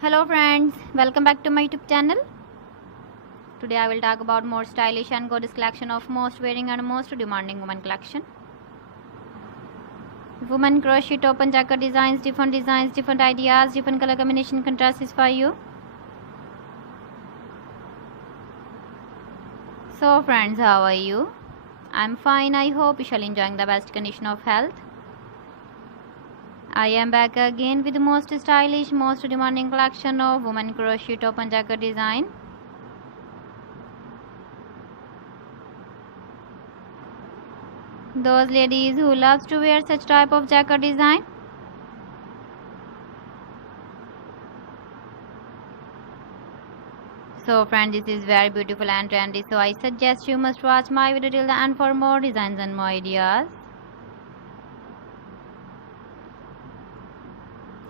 Hello friends, welcome back to my YouTube channel. Today I will talk about more stylish and gorgeous collection of most wearing and most demanding women collection. Women crochet top and jacket designs, different ideas, different color combination contrasts for you. So friends, how are you? I'm fine. I hope you shall enjoying the best condition of health. I am back again with the most stylish, most demanding collection of women crochet top and jacket design. Those ladies who loves to wear such type of jacket design. So friends, this is very beautiful and trendy, so I suggest you must watch my video till the end for more designs and more ideas.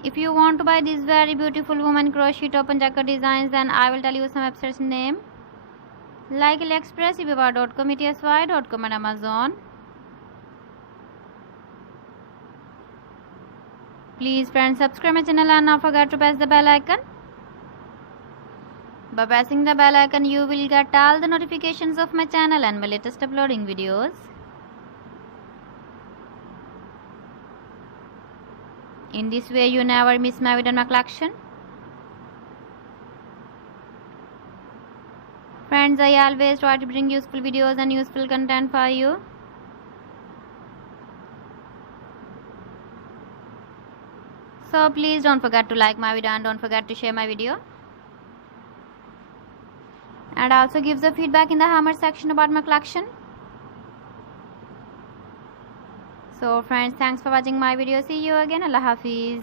If you want to buy these very beautiful woman crochet top and jacket designs, then I will tell you some websites name like AliExpress, eBay.com, ETSY.com and Amazon. Please friends, subscribe my channel and not forget to press the bell icon. By pressing the bell icon, you will get all the notifications of my channel and my latest uploading videos. In this way, you never miss my video and my collection. Friends, I always try to bring useful videos and useful content for you. So please don't forget to like my video and don't forget to share my video. And also give the feedback in the comment section about my collection. So friends, thanks for watching my video. See you again. Allah Hafiz.